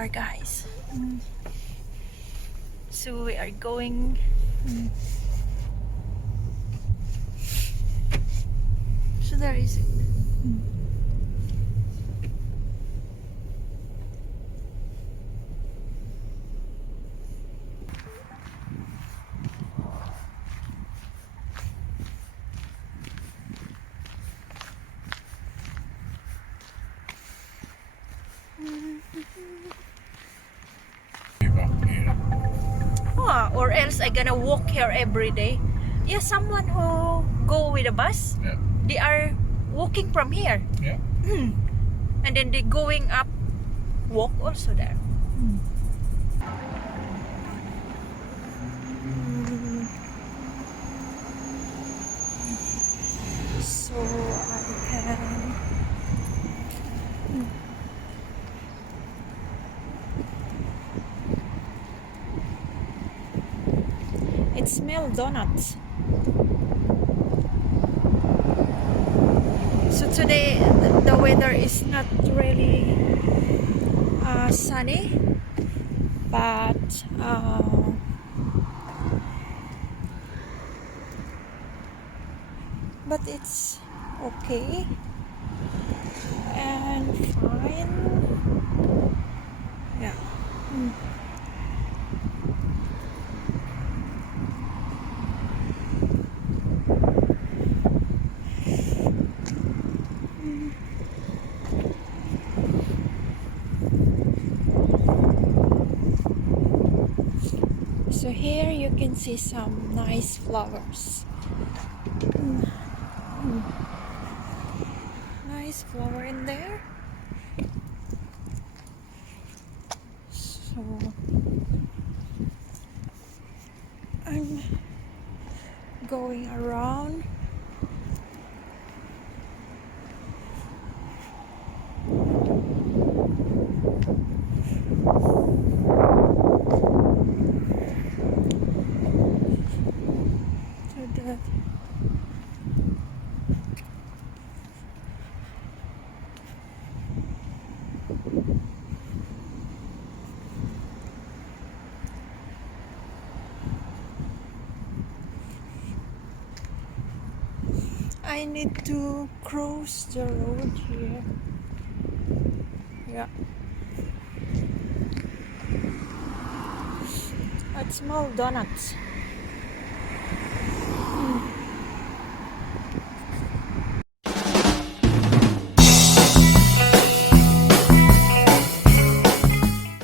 far, guys. So we are going. So there is it. Or else I gonna walk here every day. Yeah, someone who go with a bus. Yeah. They are walking from here. Yeah. And then they going up, walk also there. So I can. It smells donuts. So today the weather is not really sunny, but it's okay and fine. Yeah. So here you can see some nice flowers. Nice flower in there. So I'm going around. So that I need to cross the road here. Yeah. It's small donuts.